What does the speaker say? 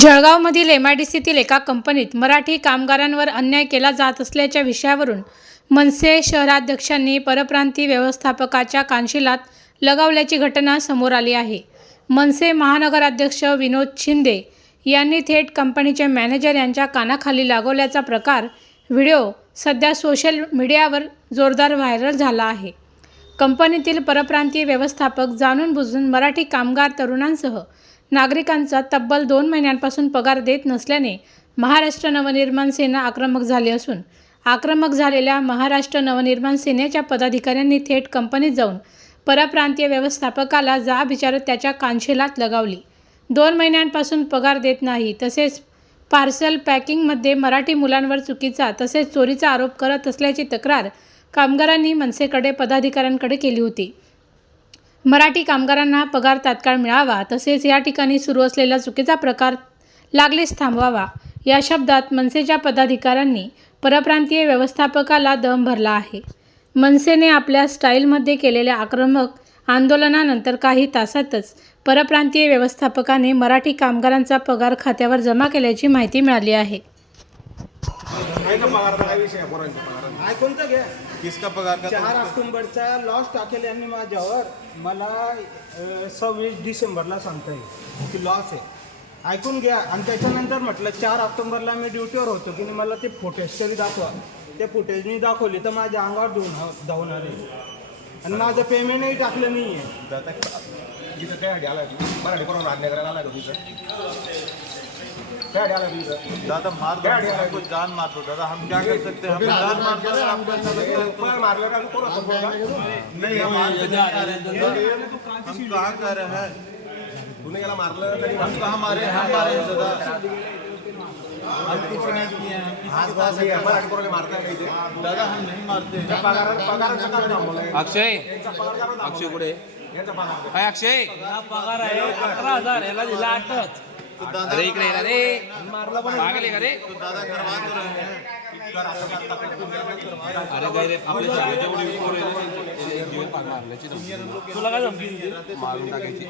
जळगावमधील M I D सीतील एका कंपनीत मराठी कामगारांवर अन्याय केला जात असल्याच्या विषयावरून मनसे शहराध्यक्षांनी परप्रांती व्यवस्थापकाच्या कानशिलात लगावल्याची घटना समोर आली आहे. मनसे महानगराध्यक्ष विनोद शिंदे यांनी थेट कंपनीचे मॅनेजर यांच्या कानाखाली लागवल्याचा प्रकार व्हिडिओ सध्या सोशल मीडियावर जोरदार व्हायरल झाला आहे. कंपनीतील परप्रांतीय व्यवस्थापक जाणून बुजून मराठी कामगार तरुणांसह नागरिकांचा तब्बल दोन महिन्यांपासून पगार देत नसल्याने महाराष्ट्र नवनिर्माण सेना आक्रमक झाली असून आक्रमक झालेल्या महाराष्ट्र नवनिर्माण सेनेच्या पदाधिकाऱ्यांनी थेट कंपनीत जाऊन परप्रांतीय व्यवस्थापकाला जा विचारत त्याच्या कानशेलात लगावली. दोन महिन्यांपासून पगार देत नाही तसेच पार्सल पॅकिंगमध्ये मराठी मुलांवर चुकीचा तसेच चोरीचा आरोप करत असल्याची तक्रार कामगारांनी मनसेकडे पदाधिकाऱ्यांकडे केली होती. मराठी कामगारांना पगार तात्काळ मिळावा तसेच या ठिकाणी सुरू असलेला चुकीचा प्रकार लागलीच थांबवावा. या शब्दात मनसेच्या पदाधिकाऱ्यांनी परप्रांतीय व्यवस्थापकाला दम भरला आहे. मनसेने आपल्या स्टाईलमध्ये केलेल्या आक्रमक आंदोलनानंतर काही तासातच परप्रांतीय व्यवस्थापकाने मराठी कामगारांचा पगार खात्यावर जमा केल्याची माहिती मिळाली आहे. आहे का पगाराचा काय विषय आहे पोरांच्या पगाराचा? ऐकून तर घ्या किसका पगार का चार ऑक्टोबरचा लॉस टाकेल यांनी माझ्यावर. मला अं, सव्वीस डिसेंबरला सांगता येईल की लॉस आहे. ऐकून घ्या. आणि त्याच्यानंतर म्हटलं चार ऑक्टोबरला मी ड्युटीवर होतो की नाही मला ते फुटेज तरी दाखवा. ते फुटेज मी दाखवली तर माझ्या अंगावर धुवून धावून आले. आणि माझं पेमेंटही टाकलं नाही आहे जाता जिथं काय आला? मराठी करून राज्य करायला आला का तिथं इथं दादा मार दो। किसी को जान मार दो दादा हम क्या कर सकते हैं? हम जान मार दो अगर आपको ऐसा लगे तो पगार? नहीं हम मार नहीं आ रहे। हैं हम कहाँ कर रहे हैं? तूने याला मारलं तरी हम कहाँ मारे हम मारे हैं दादा। हम कुछ नहीं किए हैं के पास बाजी आहे, मराठी कोणाला मारता दादा हम नहीं मारते हैं। पगार पगाराचं काय थांबवलंय अक्षय। पगार? अक्षय कुठे पगार अक्षय। पगार आहे अकरा हजार याला दिला आठच अरे इकडे ये ना। रे मागले का रे। तो दादा करवा तो रहे अरे काय रे आपल्या शाळेच्या उडी पोरं आहे ना, त्यांचे- त्यांचे जीवन मारल्याची धमकी. तुला काय धमकी दिली? मारून टाकायची.